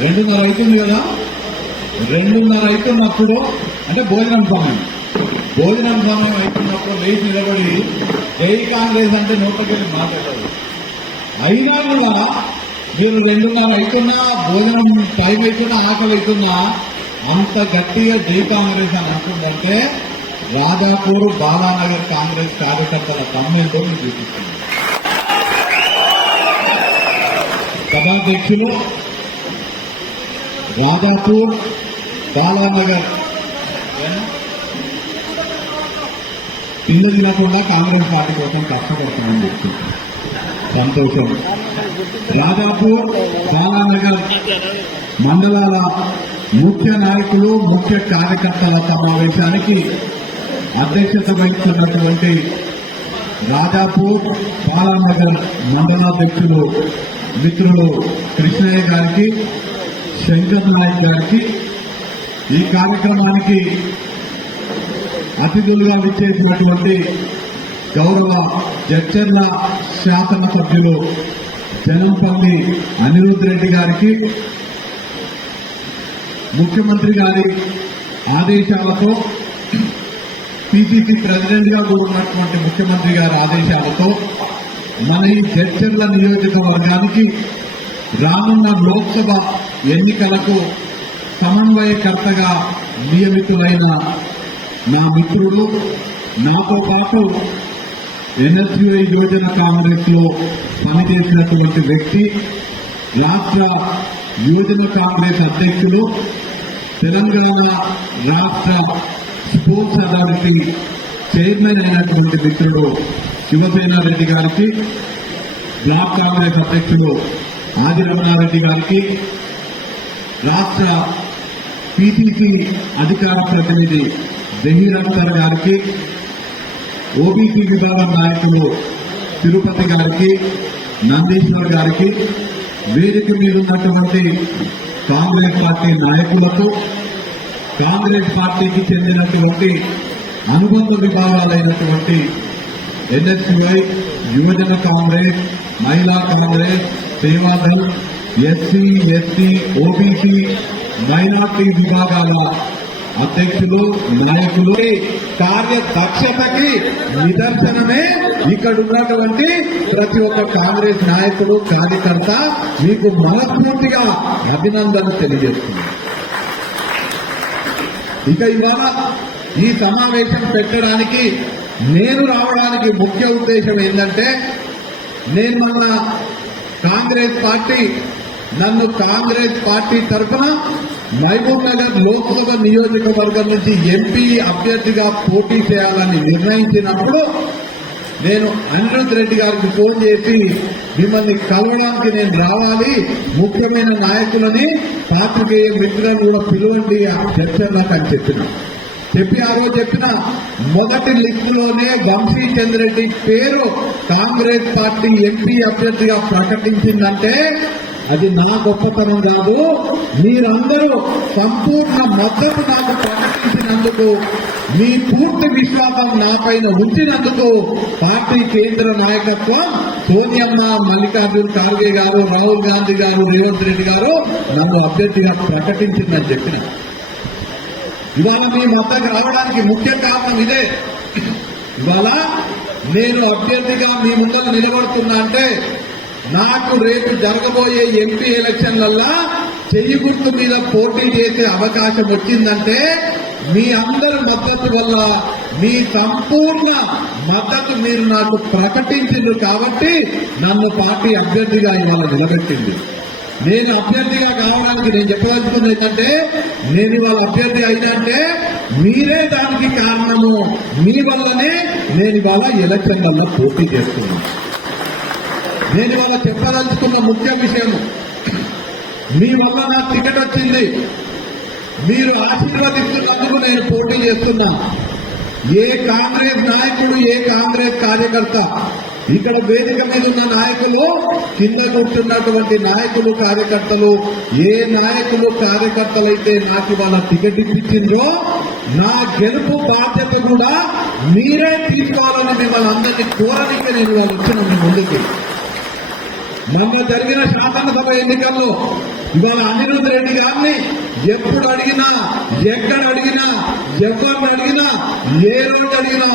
2:30 అవుతుంది కదా. 2:30 అవుతున్నప్పుడు అంటే భోజనం సమయం అవుతున్నప్పుడు లేచి నిలబడి జై కాంగ్రెస్ అంటే నోట్లోకి మాట్లాడారు. అయినా కూడా మీరు 2:30 అవుతున్నా, భోజనం టైం అవుతున్నా, ఆకలి అవుతున్నా అంత గట్టిగా జై కాంగ్రెస్ అని అంటుందంటే రాజాపూర్ బాలానగర్ కాంగ్రెస్ కార్యకర్తల తమ్ముళ్ళతో మీరు చూపిస్తుంది. సభాధ్యక్షులు రాజాపూర్ బాలానగర్ తిండి తినకుండా కాంగ్రెస్ పార్టీ కోసం కష్టపడుతున్నామని చెప్తుంది. సంతోషం. రాజాపూర్ బాలానగర్ మండలాల ముఖ్య నాయకులు, ముఖ్య కార్యకర్తల సమావేశానికి అధ్యక్షత వహిస్తున్నటువంటి రాజాపూర్ బాలానగర్ మండలాధ్యక్షులు మిత్రులు కృష్ణయ్య గారికి, శంకర్ నాయక్ గారికి, ఈ కార్యక్రమానికి అతిథులుగా విచ్చేసినటువంటి గౌరవ జడ్చర్ల శాసనసభ్యులు జనంపల్లి అనిరుద్ రెడ్డి గారికి, ముఖ్యమంత్రి గారి ఆదేశాలతో పిసిసి ప్రెసిడెంట్ గా ఉన్నటువంటి ముఖ్యమంత్రి గారి ఆదేశాలతో మన ఈ జడ్చర్ల నియోజకవర్గానికి రానున్న లోక్సభ ఎన్నికలకు సమన్వయకర్తగా నియమితులైన నా మిత్రుడు, నాతో పాటు ఎన్ఎస్యుఐ యువజన కాంగ్రెస్ లో పనిచేసినటువంటి వ్యక్తి, రాష్ట్ర యువజన కాంగ్రెస్ అధ్యక్షులు, తెలంగాణ రాష్ట్ర స్పోర్ట్స్ అథారిటీ చైర్మన్ అయినటువంటి మిత్రుడు శివసేన రెడ్డి గారికి, బ్లాక్ కాంగ్రెస్ అధ్యక్షులు ఆది రమణారెడ్డి గారికి, రాష్ట్ర పిసిసి అధికార ప్రతినిధి జహీర్ అఖ్తర్ గారికి, ఓబీసీ విభాగం నాయకులు తిరుపతి గారికి, నందీశ్వర్ గారికి, వేదిక మీద ఉన్నటువంటి కాంగ్రెస్ పార్టీ నాయకులకు, కాంగ్రెస్ పార్టీకి చెందినటువంటి అనుబంధ విభాగాలైనటువంటి ఎన్ఎస్యుఐ, యువజన కాంగ్రెస్, మహిళా Congress, Seva Dal, SC, ST, OBC, minority విభాగాల అధ్యక్షులు, నాయకులు కార్యదక్షతకి నిదర్శనమే ఇక్కడ ఉన్నటువంటి ప్రతి ఒక్క కాంగ్రెస్ నాయకుడు, కార్యకర్త మీకు మనస్ఫూర్తిగా అభినందనలు తెలియజేస్తున్నారు. ఇక ఇవాళ ఈ సమావేశం పెట్టడానికి నేను రావడానికి ముఖ్య ఉద్దేశం ఏంటంటే, నేను మన కాంగ్రెస్ పార్టీ నన్ను కాంగ్రెస్ పార్టీ తరఫున మహబూబ్ నగర్ లోక్సభ నియోజకవర్గం నుంచి ఎంపీ అభ్యర్థిగా పోటీ చేయాలని నిర్ణయించినప్పుడు నేను అనిరుద్ రెడ్డి గారికి ఫోన్ చేసి మిమ్మల్ని కలవడానికి నేను రావాలి, ముఖ్యమైన నాయకులని పాత్రికేయ మిత్రులను కూడా పిలువండి చర్చలకు అని చెప్పి ఆ రోజు చెప్పిన మొదటి లిస్టులోనే వంశీచంద్ర రెడ్డి పేరు కాంగ్రెస్ పార్టీ ఎంపీ అభ్యర్థిగా ప్రకటించిందంటే అది నా గొప్పతనం కాదు, మీరందరూ సంపూర్ణ మద్దతు నాకు ప్రకటించినందుకు, మీ పూర్తి విశ్వాసం నాపైన ఉంచినందుకు పార్టీ కేంద్ర నాయకత్వం సోనియమ్మ, మల్లికార్జున్ ఖార్గే గారు, రాహుల్ గాంధీ గారు, రేవంత్ రెడ్డి గారు నన్ను అభ్యర్థిగా ప్రకటించిందని చెప్పిన. ఇవాళ మీ మద్దతు రావడానికి ముఖ్య కారణం ఇదే. ఇవాళ నేను అభ్యర్థిగా మీ ముందర నిలబడుతున్నా అంటే నాకు రేపు జరగబోయే ఎంపీ ఎలక్షన్లల్లా చెయ్యి గుర్తు మీద పోటీ చేసే అవకాశం వచ్చిందంటే మీ అందరి మద్దతు వల్ల, మీ సంపూర్ణ మద్దతు మీరు నాకు ప్రకటించింది కాబట్టి నన్ను పార్టీ అభ్యర్థిగా ఇవాళ నిలబెట్టింది. నేను అభ్యర్థిగా కావడానికి నేను చెప్పదలుచుకుంది ఏంటంటే, నేను ఇవాళ అభ్యర్థి అయినంటే మీరే దానికి కారణము, మీ వల్లనే నేను ఇవాళ ఎలక్షన్లలో పోటీ చేస్తున్నాను. నేను ఇవాళ చెప్పదలుచుకున్న ముఖ్య విషయం, మీ వల్ల నాకు టికెట్ వచ్చింది, మీరు ఆశీర్వదిస్తున్నందుకు నేను పోటీ చేస్తున్నా. ఏ కాంగ్రెస్ నాయకుడు, ఏ కాంగ్రెస్ కార్యకర్త, ఇక్కడ వేదిక మీద ఉన్న నాయకులు, కింద కూర్చున్నటువంటి నాయకులు, కార్యకర్తలు, ఏ నాయకులు కార్యకర్తలైతే నాకు ఇవాళ టికెట్ ఇప్పించిందో నా గెలుపు బాధ్యత కూడా మీరే తీసుకోవాలని మిమ్మల్ని అందరినీ కోరనికే నేను వాళ్ళు వచ్చిన మీ ముందుకి. మొన్న జరిగిన శాసనసభ ఎన్నికల్లో ఇవాళ అనిరుద్ధ్ రెడ్డి గారిని ఎప్పుడు అడిగినా, ఎక్కడ అడిగినా, ఎవరిని అడిగినా, ఏ రోజు అడిగినా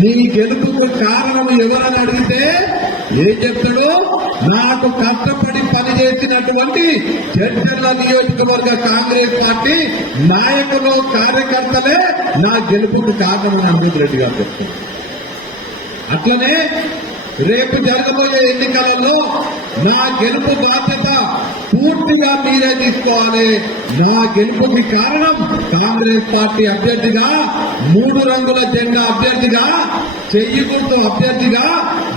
నీ గెలుపుకు కారణం ఎవరని అడిగితే ఏం చెప్తాడు? నాకు కష్టపడి పనిచేసినటువంటి చర్చల నియోజకవర్గ కాంగ్రెస్ పార్టీ నాయకులు, కార్యకర్తలే నా గెలుపుకు కారణం అనిరుద్ధ్ రెడ్డి గారు చెప్తారు. అట్లనే రేపు జరగబోయే ఎన్నికలలో నా గెలుపు బాధ్యత పూర్తిగా మీరే తీసుకోవాలి. నా గెలుపుకి కారణం కాంగ్రెస్ పార్టీ అభ్యర్థిగా, 3 రంగుల జెండా అభ్యర్థిగా, చెయ్యి గుర్తు అభ్యర్థిగా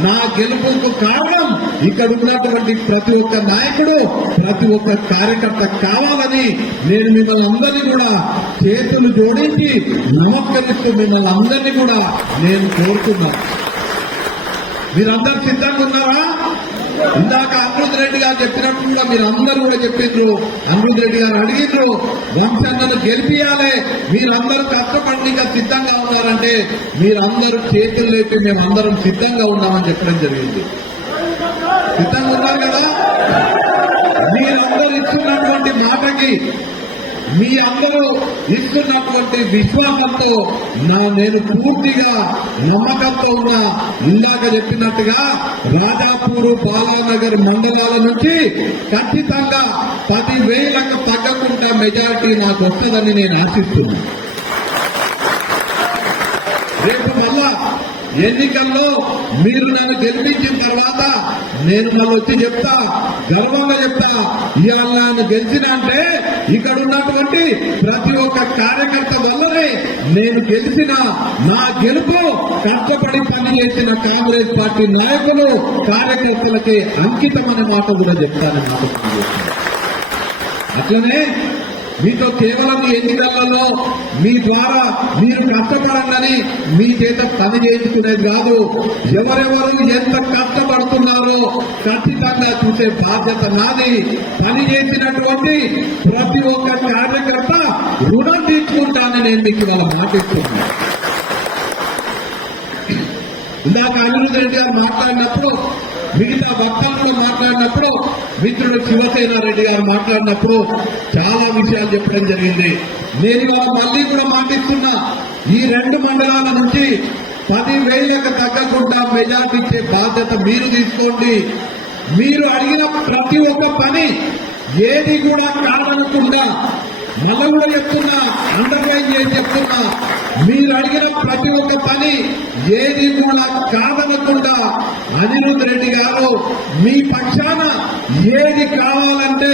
నా గెలుపుకు కారణం ఇక్కడ ఉన్నటువంటి ప్రతి ఒక్క నాయకుడు, ప్రతి ఒక్క కార్యకర్త కావాలని నేను మిమ్మల్ని అందరినీ కూడా చేతులు జోడించి నమస్కరిస్తూ మిమ్మల్ని అందరినీ కూడా నేను కోరుతున్నాను. మీరందరూ సిద్ధంగా ఉన్నారా? ఇందాక అనిరుద్ధ్ రెడ్డి గారు చెప్పినట్టు కూడా మీరందరూ కూడా చెప్పిండ్రు. అనిరుద్ధ్ రెడ్డి గారు అడిగిండ్రు, వంశన్నను గెలిపియాలి, మీరందరూ కష్టపడిగా సిద్ధంగా ఉన్నారంటే మీరందరూ చేతులు లేపి మేమందరం సిద్ధంగా ఉన్నామని చెప్పడం జరిగింది. సిద్ధంగా ఉన్నారు కదా? మీరందరూ ఇస్తున్నటువంటి మాటకి, మీ అందరూ ఇస్తున్నటువంటి విశ్వాసంతో నేను పూర్తిగా నమ్మకంతో ఉన్నా. ఇందాక చెప్పినట్టుగా రాజాపూర్, బాలానగర్ మండలాల నుంచి ఖచ్చితంగా 10,000కు తగ్గకుండా మెజారిటీ నాకు వస్తుందని నేను ఆశిస్తున్నాను. రేపు మళ్ళా ఎన్నికల్లో మీరు నన్ను గెలిపించిన తర్వాత నేను మళ్ళీ వచ్చి చెప్తా, గర్వంగా చెప్తా, ఇవాళ నన్ను గెలిచిన అంటే ఇక్కడ ఉన్నటువంటి ప్రతి ఒక్క కార్యకర్త వల్లనే నేను గెలిచిన. నా గెలుపు కష్టపడి పనిచేసిన కాంగ్రెస్ పార్టీ నాయకులు, కార్యకర్తలకి అంకితం అనే మాట కూడా చెప్తానని మాట. అట్లనే మీతో కేవలం ఈ ఎన్నికలలో మీ ద్వారా మీరు కష్టపడండి, మీ చేత పని చేయించుకునేది కాదు. ఎవరెవరు ఎంత కష్టపడుతున్నారో ఖచ్చితంగా చూసే బాధ్యత నాది. పని చేసినటువంటి ప్రతి ఒక్క కార్యకర్త రుణం తీసుకుంటానని నేను మీకు వాళ్ళ మాటిస్తున్నాను. ఇందాక అనిరుద్ధ్ రెడ్డి గారు మాట్లాడినప్పుడు, మిగతా వక్తలు కూడా మాట్లాడినప్పుడు, మిత్రుడు శివసేన రెడ్డి గారు మాట్లాడినప్పుడు చాలా విషయాలు చెప్పడం జరిగింది. నేను ఇవాళ మళ్ళీ కూడా మాటిస్తున్నా, ఈ 2 మండలాల నుంచి 10,000కు తగ్గకుండా మెజార్టీ ఇచ్చే బాధ్యత మీరు తీసుకోండి. మీరు అడిగిన ప్రతి ఒక్క పని ఏది కూడా కాదనకుండా, మళ్ళీ కూడా చెప్తున్నా, అండర్లైన్ చేసి చెప్తున్నా, మీరు అడిగిన ప్రతి ఒక్క పని ఏది కూడా కాదనకుండా అనిరుద్ధ్ రెడ్డి గారు మీ పక్షాన ఏది కావాలంటే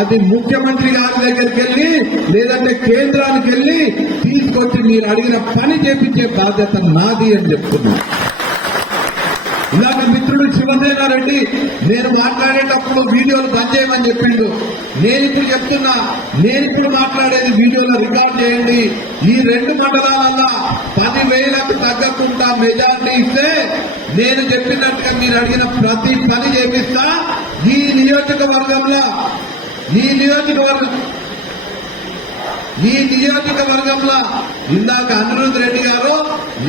అది ముఖ్యమంత్రి గారి దగ్గరికి వెళ్ళి, లేదంటే కేంద్రానికి వెళ్ళి తీసుకొచ్చి మీరు అడిగిన పని చేపించే బాధ్యత నాది అని చెప్తున్నా. ఇలాగ మిత్రుడు శివసేన రెడ్డి నేను మాట్లాడేటప్పుడు వీడియోలు బంద్ చేయమని చెప్పిండు. నేను ఇప్పుడు చెప్తున్నా, నేను ఇప్పుడు మాట్లాడేది వీడియోలో రికార్డ్ చేయండి. ఈ 2 మండలాలల్లో 10,000కు తగ్గకుండా మెజార్టీ ఇస్తే నేను చెప్పినట్టుగా మీరు అడిగిన ప్రతి పని చేపిస్తా. ఈ నియోజకవర్గంలో ఇందాక అనిరుద్ధ్ రెడ్డి గారు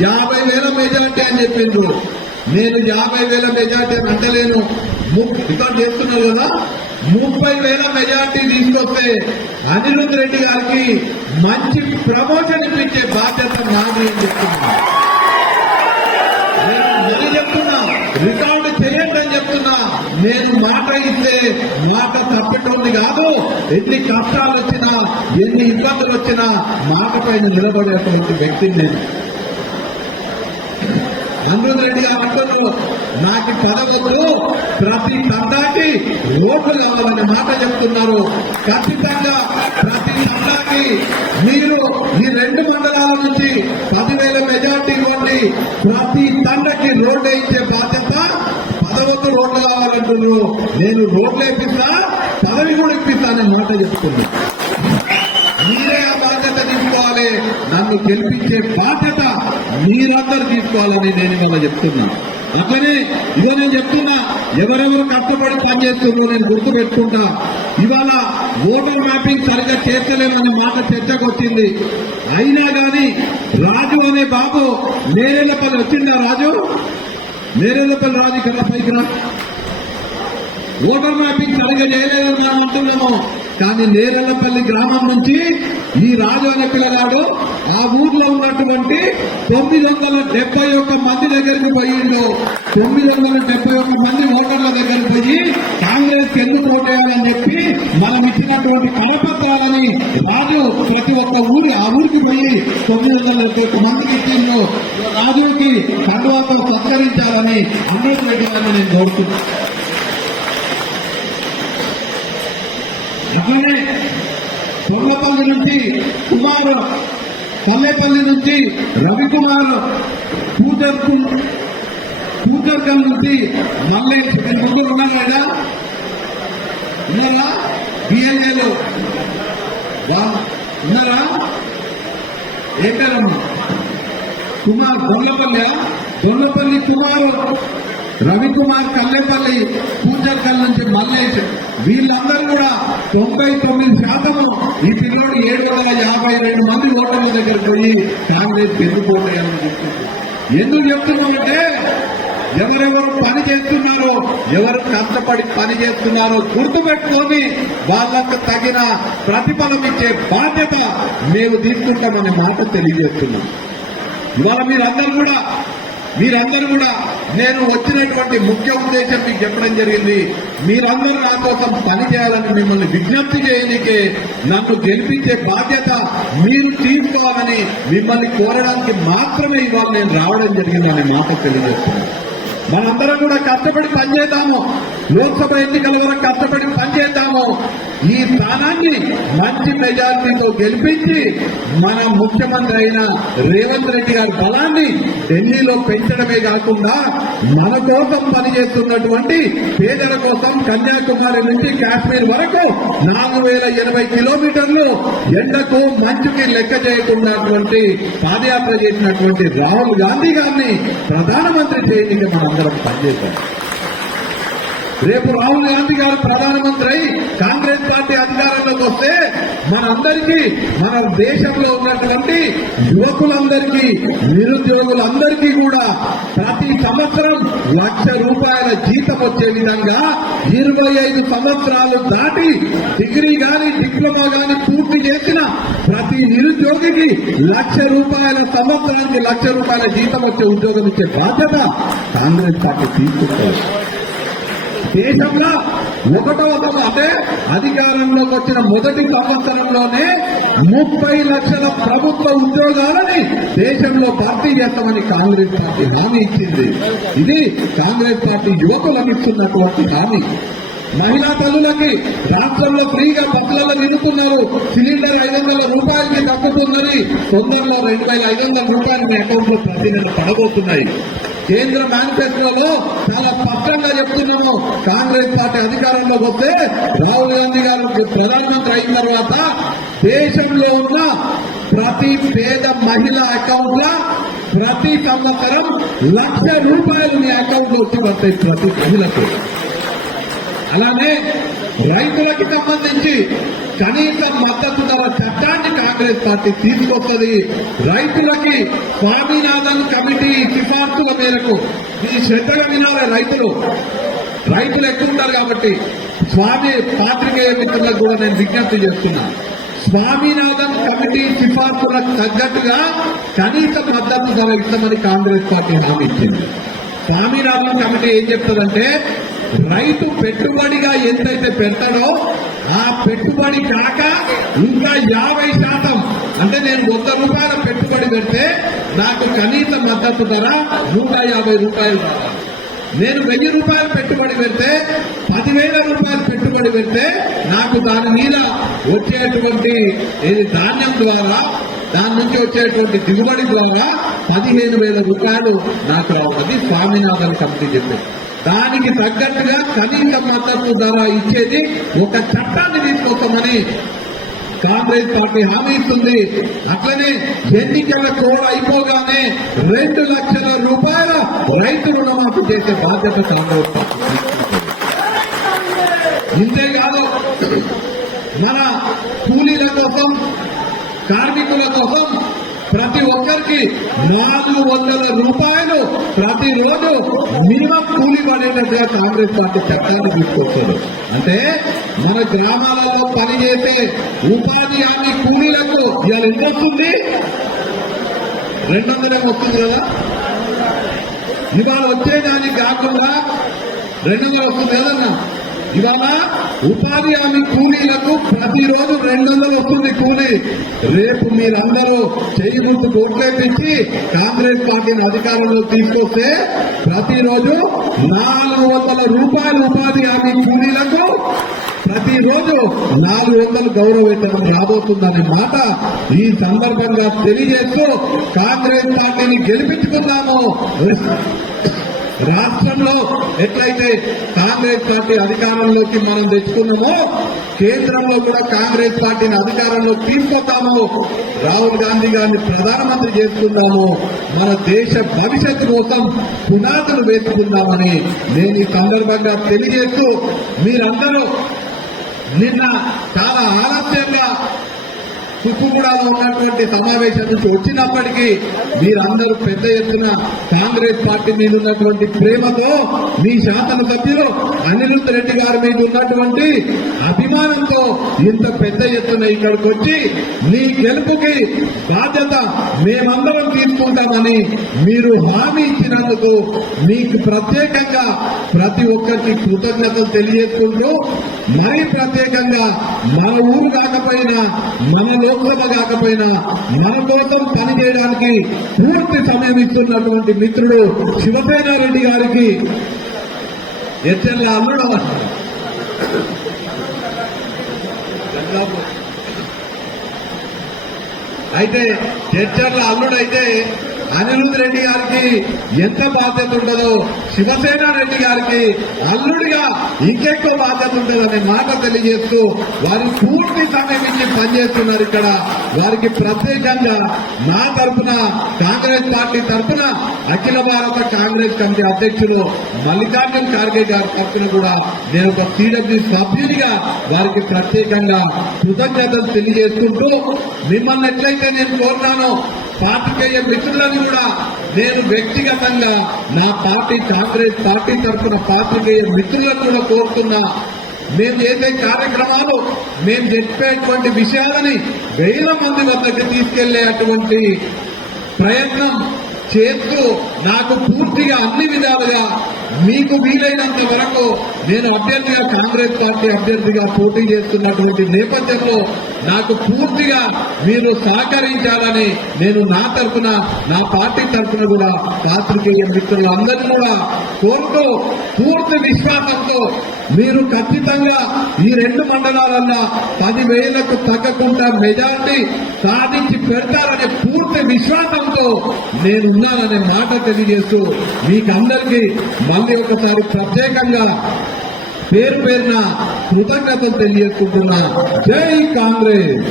50,000 మెజార్టీ అని చెప్పిండ్రు. నేను 50,000 మెజార్టీ అని అంటలేను. ఇక్కడ చేస్తున్నారు కదా, 30,000 మెజార్టీ తీసుకొస్తే అనిరుద్ధ్ రెడ్డి గారికి మంచి ప్రమోషన్ ఇప్పించే బాధ్యత నాది అని చెప్తున్నా. నేను మళ్ళీ చెప్తున్నా, రికార్డు చేయండి అని చెప్తున్నా. నేను మాట ఇస్తే మాట తప్పటోంది కాదు. ఎన్ని కష్టాలు వచ్చినా, ఎన్ని ఇబ్బందులు వచ్చినా మాట పైన నిలబడేటువంటి వ్యక్తిని నేను. అనిరుద్ధ్ రెడ్డి గారు అంటున్నారు, నాకు పదవద్దు, ప్రతి తండాకి రోడ్లు కావాలనే మాట చెప్తున్నారు. ఖచ్చితంగా ప్రతి తండాకి మీరు ఈ 2 మండలాల నుంచి 10,000 మెజార్టీ ఇవ్వండి. ప్రతి తండకి రోడ్లు ఇచ్చే బాధ్యత, పదవద్దు రోడ్లు కావాలంటున్నారు. నేను రోడ్లు వేపిస్తా, పదవి కూడా ఇప్పిస్తాననే మాట చెప్తున్నా. మీరే ఆ బాధ్యత తీసుకోవాలి. నన్ను గెలిపించే బాధ్యత మీరందరూ తీసుకోవాలని నేను ఇవాళ చెప్తున్నా. అట్లనే ఇదో నేను చెప్తున్నా, ఎవరెవరు కష్టపడి పనిచేస్తున్నారో నేను గుర్తు పెట్టుకుంటా. ఇవాళ ఓటర్ మ్యాపింగ్ సరిగ్గా చేర్చలేమన్న మాట చర్చకు వచ్చింది. అయినా కానీ రాజు అనే బాబు నేరేళ్లపల్లి వచ్చిందా? నేరేళ్లపల్లి రాజు ఇక్కడ పైకి రా. ఓటర్ మ్యాపింగ్ సరిగ్గా చేయలేదని మనం అంటున్నాము. కానీ నేరెళ్లపల్లి గ్రామం నుంచి ఈ రాజు అనే పిల్లగాడు ఆ ఊర్లో ఉన్నటువంటి 971 మంది దగ్గరికి పోయిండు. 971 మంది ఓటర్ల దగ్గరికి పోయి కాంగ్రెస్ ఎందుకు ఓటేయాలని చెప్పి మనం ఇచ్చినటువంటి కరపత్రాలని రాజు ప్రతి ఒక్క ఆ ఊరికి పోయి 971 మందికి ఇచ్చిండు. రాజుకి కండువాతో సత్కరించాలని అమృత్ రెడ్డి గారిని నేను కోరుతున్నాను. అట్లనే కొల్లపల్లి నుంచి కుమార్, పల్లెపల్లి నుంచి రవికుమార్, పూజర్కల్ నుంచి మల్లేష్ ముందు ఉన్నారా ఉన్నారా బిఎల్ఏలు ఉన్నారా ఏంటారమ్మా కుమార్ దొల్లపల్లి కుమార్, రవికుమార్ కల్లెపల్లి, పూజర్కల్ నుంచి మల్లేష్, వీళ్ళందరూ కూడా 99% ఈ పిల్లలు 752 మంది ఓటర్ల దగ్గర పోయి కాంగ్రెస్ ఎందుకు ఓటేయాలని చెప్తున్నారు. ఎందుకు చెప్తున్నామంటే ఎవరెవరు పని చేస్తున్నారో, ఎవరు కష్టపడి పని చేస్తున్నారో గుర్తుపెట్టుకొని వాళ్ళకు తగిన ప్రతిఫలం ఇచ్చే బాధ్యత మేము తీసుకుంటామనే మాట తెలియజేస్తున్నాం. ఇవాళ మీరందరూ కూడా నేను వచ్చినటువంటి ముఖ్య ఉద్దేశం మీకు చెప్పడం జరిగింది. మీరందరూ నా కోసం పని చేయాలని మిమ్మల్ని విజ్ఞప్తి చేయనికే, నన్ను గెలిపించే బాధ్యత మీరు తీసుకోవాలని మిమ్మల్ని కోరడానికి మాత్రమే ఇవాళ నేను రావడం జరిగిందనే మాట తెలియజేస్తున్నాను. మనందరం కూడా కష్టపడి పనిచేద్దాము. లోక్సభ ఎన్నికల వరకు కష్టపడి పనిచేద్దాము. ఈ స్థానాన్ని మంచి మెజారిటీతో గెలిపించి మన ముఖ్యమంత్రి అయిన రేవంత్ రెడ్డి గారి బలాన్ని ఢిల్లీలో పెంచడమే కాకుండా మన కోసం పనిచేస్తున్నటువంటి పేదల కోసం కన్యాకుమారి నుంచి కాశ్మీర్ వరకు 4080 కిలోమీటర్లు ఎండకు మంచుకి లెక్క చేయకున్నటువంటి పాదయాత్ర చేసినటువంటి రాహుల్ గాంధీ గారిని ప్రధానమంత్రి చేయడానికి మనందరం పనిచేద్దాం. రేపు రాహుల్ గాంధీ గారు ప్రధానమంత్రి అయి కాంగ్రెస్ పార్టీ అధికారంలోకి వస్తే మనందరికీ, మన దేశంలో ఉన్నటువంటి యువకులందరికీ, నిరుద్యోగులందరికీ కూడా ప్రతి సంవత్సరం ₹1,00,000 జీతం వచ్చే విధంగా 25 సంవత్సరాలు దాటి డిగ్రీ గాని డిప్లొమా గాని పూర్తి చేసిన ప్రతి నిరుద్యోగికి ₹1,00,000 సంవత్సరానికి ₹1,00,000 జీతం వచ్చే ఉద్యోగం ఇచ్చే బాధ్యత కాంగ్రెస్ పార్టీ తీసుకుంటారు. దేశంలో 1వ అంటే అధికారంలోకి వచ్చిన మొదటి సంవత్సరంలోనే 30 లక్షల ప్రభుత్వ ఉద్యోగాలని దేశంలో భర్తీ చేస్తామని కాంగ్రెస్ పార్టీ హామీ ఇచ్చింది. ఇది కాంగ్రెస్ పార్టీ యువకులకు ఇస్తున్నటువంటి హామీ. మహిళా తల్లులకి రాష్ట్రంలో ఫ్రీగా బస్సులలో నిలుపుతున్నారు. సిలిండర్ ₹500కి తగ్గుతుందని తొందరలో ₹2,500 మీ అకౌంట్ లో ప్రతి నెల పడబోతున్నాయి. కేంద్ర మేనిఫెస్టోలో చాలా స్పష్టంగా చెప్తున్నాము, కాంగ్రెస్ పార్టీ అధికారంలోకి వస్తే రాహుల్ గాంధీ గారు ప్రధానమంత్రి అయిన తర్వాత దేశంలో ఉన్న ప్రతి పేద మహిళ అకౌంట్ లో ప్రతి సంవత్సరం ₹1,00,000 మీ అకౌంట్ లో వచ్చి పడతాయి ప్రతి మహిళకు. అలానే రైతులకి సంబంధించి కనీస మద్దతు ధర చట్టాన్ని కాంగ్రెస్ పార్టీ తీసుకొస్తుంది. రైతులకి స్వామినాథన్ కమిటీ సిఫార్సుల మేరకు ఈ శ్రద్ధగా వినాలి. రైతులు ఎక్కువ ఉంటారు కాబట్టి పాత్రికేయ మిత్రులకు కూడా నేను విజ్ఞప్తి చేస్తున్నాను. స్వామినాథన్ కమిటీ సిఫార్సులకు తగ్గట్టుగా కనీస మద్దతు ధర ఇస్తామని కాంగ్రెస్ పార్టీ హామీ ఇచ్చింది. స్వామినాథన్ కమిటీ ఏం చెప్తుందంటే, రైతు పెట్టుబడిగా ఎంతైతే పెడతాడో ఆ పెట్టుబడి కాక ఇంకా 50%, అంటే నేను ₹100 పెట్టుబడి పెడితే నాకు కనీస మద్దతు ధర ₹150. నేను ₹1000 పెట్టుబడి పెడితే ₹10,000 పెట్టుబడి పెడితే నాకు దాని మీద వచ్చేటువంటి ధాన్యం ద్వారా, దాని నుంచి వచ్చేటువంటి దిగుబడి ద్వారా ₹15,000 నాకు రావాలి. స్వామినాథన్ కమిటీ చెప్పారు. దానికి తగ్గట్టుగా కనీస మద్దతు ధర ఇచ్చేది ఒక చట్టాన్ని తీసుకొస్తామని కాంగ్రెస్ పార్టీ హామీ ఇస్తుంది. అట్లనే ఎన్నికల కోడ్ అయిపోగానే ₹2,00,000 రైతు రుణమాఫీ చేసే బాధ్యత కాంగ్రెస్ పార్టీ. ఇంతేకాదు, మన కూలీల కోసం, కార్మికుల కోసం ప్రతి ఒక్కరికి 400 రూపాయలు ప్రతిరోజు మినిమం కూలీ పడేటట్టుగా కాంగ్రెస్ పార్టీ చట్టాన్ని తీసుకొచ్చారు. అంటే మన గ్రామాలలో పనిచేసే ఉపాధి హామీ కూలీలకు ఇవాళ ఎంత వస్తుంది? 200 వస్తుంది కదా. ఇవాళ వచ్చేదానికి కాకుండా 200 వస్తుంది కదన్నా. ఇవాళ ఉపాధి హామీ కూలీలకు ప్రతిరోజు 200 వస్తుంది కూలీ. రేపు మీరందరూ చేయి గుర్తు ఓట్లేపించి కాంగ్రెస్ పార్టీని అధికారంలో తీసుకొస్తే ప్రతిరోజు 400 రూపాయలు ఉపాధి హామీ కూలీలకు ప్రతిరోజు 400 గౌరవ వేతనం రాబోతుందనే మాట ఈ సందర్భంగా తెలియజేస్తూ కాంగ్రెస్ పార్టీని గెలిపించుకుందాము. రాష్ట్రంలో ఎట్లయితే కాంగ్రెస్ పార్టీ అధికారంలోకి మనం తెచ్చుకున్నామో కేంద్రంలో కూడా కాంగ్రెస్ పార్టీని అధికారంలో తీసుకొద్దాము. రాహుల్ గాంధీ గారిని ప్రధానమంత్రి చేసుకుందాము. మన దేశ భవిష్యత్తు కోసం పునాదులు వేసుకుందామని నేను ఈ సందర్భంగా తెలియజేస్తూ మీరందరూ నిన్న చాలా ఆలస్యంగా తుక్కుగూడలో ఉన్నటువంటి సమావేశం నుంచి వచ్చినప్పటికీ మీరందరూ పెద్ద ఎత్తున కాంగ్రెస్ పార్టీ మీద ఉన్నటువంటి ప్రేమతో మీ శాసనసభ్యులు అనిరుద్ధ్ రెడ్డి గారి మీద ఉన్నటువంటి అభిమానంతో ఇంత పెద్ద ఎత్తున ఇక్కడికి వచ్చి మీ గెలుపుకి బాధ్యత మేమందరం తీసుకుంటామని మీరు హామీ ఇచ్చినందుకు మీకు ప్రత్యేకంగా ప్రతి ఒక్కరికి కృతజ్ఞతలు తెలియజేసుకుంటూ మరీ ప్రత్యేకంగా మన ఊరు కాకపోయినా మన లోక్సభ కాకపోయినా మన కోసం పనిచేయడానికి పూర్తి సమయం ఇస్తున్నటువంటి మిత్రుడు శివసేనారెడ్డి గారికి ఎచ్చర్ల అల్లుడు అయితే ఎచ్చర్ల అల్లుడైతే అనిరుద్ధ్ రెడ్డి గారికి ఎంత బాధ్యత ఉంటుందో శివసేన రెడ్డి గారికి అల్లుడిగా ఇంకెక్కువ బాధ్యత ఉంటుందనే మాట తెలియజేస్తూ వారు పూర్తి సమయం ఇచ్చి పనిచేస్తున్నారు. ఇక్కడ వారికి ప్రత్యేకంగా నా తరఫున కాంగ్రెస్ పార్టీ తరఫున అఖిల భారత కాంగ్రెస్ కమిటీ అధ్యక్షులు మల్లికార్జున్ ఖార్గే గారి తరఫున కూడా నేను ఒక సిడబ్ల్యూ సభ్యునిగా వారికి ప్రత్యేకంగా కృతజ్ఞతలు తెలియజేసుకుంటూ మిమ్మల్ని ఎట్లయితే నేను కోరుతానో పార్టీకేయ మిత్రులను కూడా నేను వ్యక్తిగతంగా నా పార్టీ కాంగ్రెస్ పార్టీ తరఫున పార్టీకేయ మిత్రులను కూడా కోరుతున్నా. మేము చేసే కార్యక్రమాలు మేము చెప్పేటువంటి విషయాలని 1000 మంది వద్దకు తీసుకెళ్లే అటువంటి ప్రయత్నం చేస్తూ నాకు పూర్తిగా అన్ని విధాలుగా మీకు వీలైనంత వరకు నేను అభ్యర్థిగా కాంగ్రెస్ పార్టీ అభ్యర్థిగా పోటీ చేస్తున్నటువంటి నేపథ్యంలో నాకు పూర్తిగా మీరు సహకరించాలని నేను నా తరఫున నా పార్టీ తరఫున కూడా పాత్రికేయ మిత్రులందరినీ కూడా కోరుతూ పూర్తి విశ్వాసంతో మీరు ఖచ్చితంగా ఈ 2 మండలాలల్లో 10,000కు తగ్గకుండా మెజార్టీ సాధించి పెడతారనే పూర్తి విశ్వాసంతో నేనున్నాననే మాట తెలియజేస్తూ మీకందరికీ మళ్ళీ ఒకసారి ప్రత్యేకంగా పేరు పేరున కృతజ్ఞతలు తెలియజేసుకుంటున్నా. జై కాంగ్రెస్,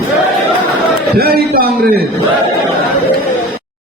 జై కాంగ్రెస్.